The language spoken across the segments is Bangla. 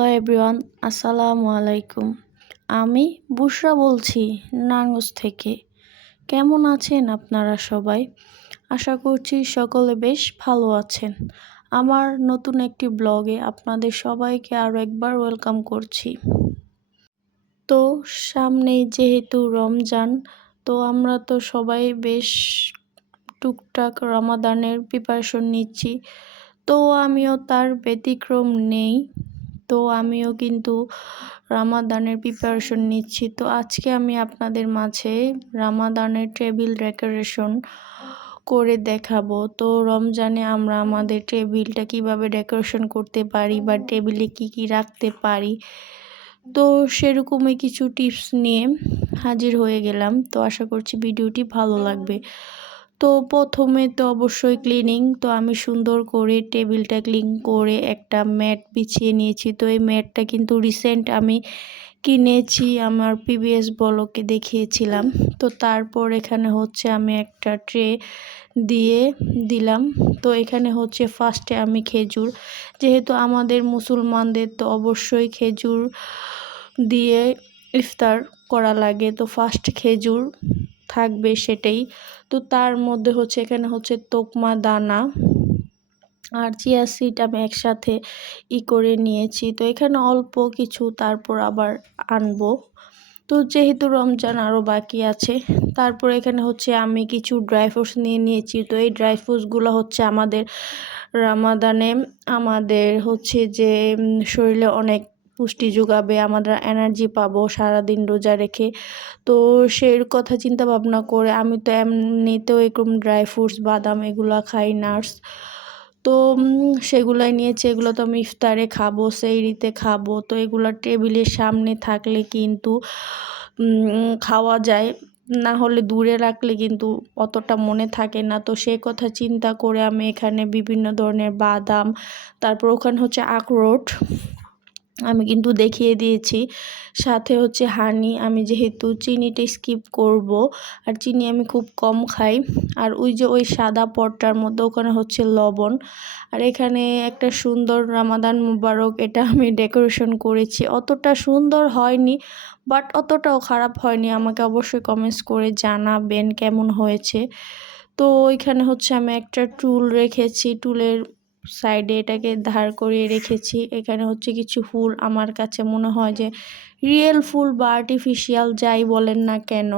হ্যালো এভরিওয়ান আসসালামু আলাইকুম আমি বুশরা বলছি নাঙ্গস থেকে। কেমন আছেন আপনারা সবাই? আশা করছি সকলে বেশ ভালো আছেন। আমার নতুন একটি ব্লগে আপনাদের সবাইকে আরও একবার ওয়েলকাম করছি। তো সামনে যেহেতু রমজান, তো আমরা তো সবাই বেশ টুকটাক রমাদানের প্রিপারেশন নিচ্ছি। তো আমিও তার ব্যতিক্রম নেই। তো আমিও কিন্তু রামাদানের প্রিপারেশন নিচ্ছি। তো আজকে আমি আপনাদের মাঝে রামাদানের টেবিল ডেকোরেশন করে দেখাবো। তো রমজানে আমরা আমাদের টেবিলটা কীভাবে ডেকোরেশন করতে পারি বা টেবিলে কি কি রাখতে পারি? তো সেরকমই কিছু টিপস নিয়ে হাজির হয়ে গেলাম। তো আশা করছি ভিডিওটি ভালো লাগবে। তো প্রথমে তো অবশ্যই ক্লিনিং তো আমি সুন্দর করে টেবিলটা ক্লিন করে একটা ম্যাট বিছিয়ে নিয়েছি। তো এই ম্যাটটা কিন্তু রিসেন্ট আমি কিনেছি, আমার পিবিএস বলকে দেখিয়েছিলাম। তো তারপর এখানে হচ্ছে আমি একটা ট্রে দিয়ে দিলাম। তো এখানে হচ্ছে ফার্স্টে আমি খেজুর, যেহেতু আমাদের মুসলমানদের তো অবশ্যই খেজুর দিয়ে ইফতার করা লাগে, তো ফার্স্ট খেজুর থাকবে সেটাই। তো তার মধ্যে হচ্ছে এখানে হচ্ছে তোকমা দানা আর চিয়া সিড আমি একসাথে ই করে নিয়েছি। তো এখানে অল্প কিছু তারপর আবার আনব। তো যেহেতু রমজান আরও বাকি আছে, তারপর এখানে হচ্ছে আমি কিছু ড্রাই ফ্রুটস নিয়ে নিয়েছি। তো এই ড্রাই ফ্রুটসগুলো হচ্ছে আমাদের রামাদানে, আমাদের হচ্ছে যে শরীরে অনেক পুষ্টি যোগাবে, আমরা এনার্জি পাবো, সারাদিন রোজা রেখে। তো সেই কথা চিন্তা ভাবনা করে, আমি তো এমনিতেও এরকম ড্রাই ফ্রুটস বাদাম এগুলো খাই নাটস তো সেগুলাই নিয়েছি এগুলো তো আমি ইফতারে খাব, সেই রীতে খাব। তো এগুলো টেবিলের সামনে থাকলে কিন্তু খাওয়া যায়। না হলে দূরে রাখলে কিন্তু অতটা মনে থাকে না। তো সে কথা চিন্তা করে আমি এখানে বিভিন্ন ধরনের বাদাম, তারপর ওখানে হচ্ছে আখরোট। আমি কিন্তু দেখিয়ে দিয়েছি। সাথে হচ্ছে হানি, আমি যেহেতু চিনিটা স্কিপ করব, আর চিনি আমি খুব কম খাই। আর ওই যে ওই সাদা পটটার মধ্যে ওখানে হচ্ছে লবণ। আর এখানে একটা সুন্দর রামাদান মুবারক, এটা আমি ডেকোরেশন করেছি। অতটা সুন্দর হয়নি বাট অতটাও খারাপ হয়নি। আমাকে অবশ্যই কমেন্টস করে জানাবেন কেমন হয়েছে। তো ওইখানে হচ্ছে আমি একটা টুল রেখেছি, টুলের সাইডে এটাকে ধার করিয়ে রেখেছি। এখানে হচ্ছে কিছু ফুল আমার কাছে মনে হয় যে রিয়েল ফুল বা আর্টিফিশিয়াল যাই বলেন না কেন,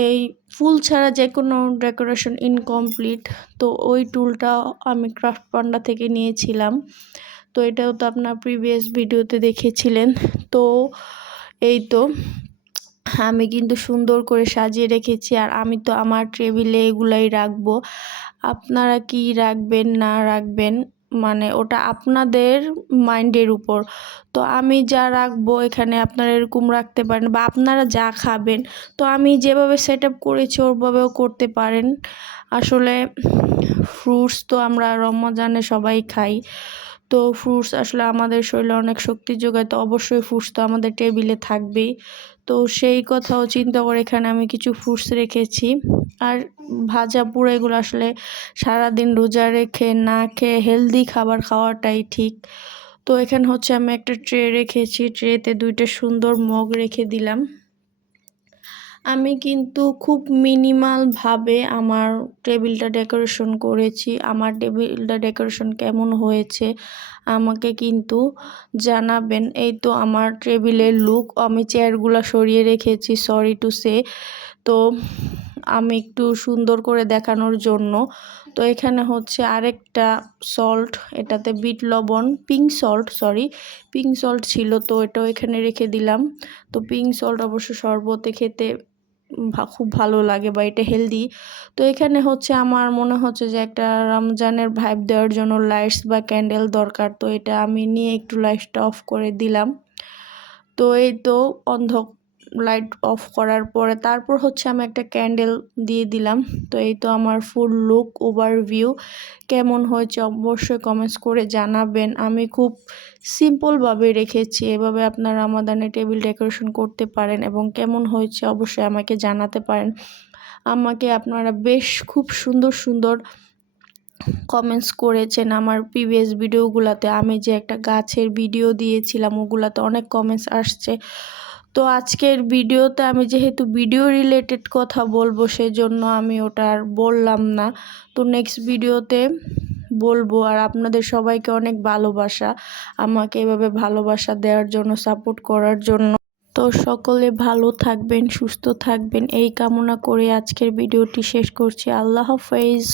এই ফুল ছাড়া যে কোনো ডেকোরেশন ইনকমপ্লিট তো ওই টুলটা আমি ক্রাফট পান্ডা থেকে নিয়েছিলাম। তো এটাও তো আপনার প্রিভিয়াস ভিডিওতে দেখেছিলেন। তো এই তো আমি কিন্তু সুন্দর করে সাজিয়ে রেখেছি আর আমি তো আমার টেবিলে এগুলাই রাখব। আপনারা কি রাখবেন, না রাখবেন মানে ওটা আপনাদের মাইন্ডের উপর। তো আমি যা রাখব এখানে আপনারা এরকম রাখতে পারেন বা আপনারা যা খাবেন, তো আমি যেভাবে সেট আপ করেছি ওভাবেও করতে পারেন। আসলে ফ্রুটস তো আমরা রমজানে সবাই খাই। তো ফ্রুটস আসলে আমাদের শরীরে অনেক শক্তি যোগায়, তো অবশ্যই ফ্রুটস তো আমাদের টেবিলে থাকবেই। তো সেই কথাও চিন্তা করে এখানে আমি কিছু ফ্রুটস রেখেছি। আর ভাজা পুরো এগুলো আসলে সারাদিন রোজা রেখে না খেয়ে হেলদি খাবার খাওয়াটাই ঠিক। তো এখানে হচ্ছে আমি একটা ট্রে রেখেছি ট্রেতে দুইটা সুন্দর মগ রেখে দিলাম। আমি কিন্তু খুব মিনিমালভাবে আমার টেবিলটা ডেকোরেশন করেছি। আমার টেবিলটা ডেকোরেশন কেমন হয়েছে আমাকে কিন্তু জানাবেন। এই তো আমার টেবিলের লুক আমি চেয়ারগুলো সরিয়ে রেখেছি সরি টু সে তো আমি একটু সুন্দর করে দেখানোর জন্য। তো এখানে হচ্ছে আরেকটা সল্ট এটাতে বিট লবণ pink salt sorry pink salt ছিল, তো এটাও এখানে রেখে দিলাম। তো পিঙ্ক সল্ট অবশ্য শরবতে খেতে খুব ভালো লাগে বা এটা হেলদি তো এখানে হচ্ছে আমার মনে হচ্ছে যে একটা রমজানের ভাইব দেওয়ার জন্য লাইটস বা ক্যান্ডেল দরকার। তো এটা আমি নিয়ে একটু লাইটসটা অফ করে দিলাম। তো এই তো অন্ধ লাইট অফ করার পরে তারপর হচ্ছে আমি একটা ক্যান্ডেল দিয়ে দিলাম। তো এই তো আমার ফুল লুক ওভারভিউ কেমন হয়েছে অবশ্যই কমেন্টস করে জানাবেন। আমি খুব সিম্পলভাবে রেখেছি, এভাবে আপনারা আমাদানে টেবিল ডেকোরেশন করতে পারেন এবং কেমন হয়েছে অবশ্যই আমাকে জানাতে পারেন। আমাকে আপনারা বেশ খুব সুন্দর সুন্দর কমেন্টস করেছেন আমার প্রিভিয়াস ভিডিওগুলোতে আমি যে একটা গাছের ভিডিও দিয়েছিলাম, ওগুলাতে অনেক কমেন্টস আসছে। তো আজকের ভিডিওতে আমি যেহেতু ভিডিও রিলেটেড কথা বলব, সেজন্য আমি ওটা আর বললাম না। তো নেক্সট ভিডিওতে বলব, আর আপনাদের সবাইকে অনেক ভালোবাসা, আমাকে এভাবে ভালোবাসা দেওয়ার জন্য সাপোর্ট করার জন্য। তো সকলে ভালো থাকবেন, সুস্থ থাকবেন, এই কামনা করে আজকের ভিডিওটি শেষ করছি। আল্লাহ হাফেজ।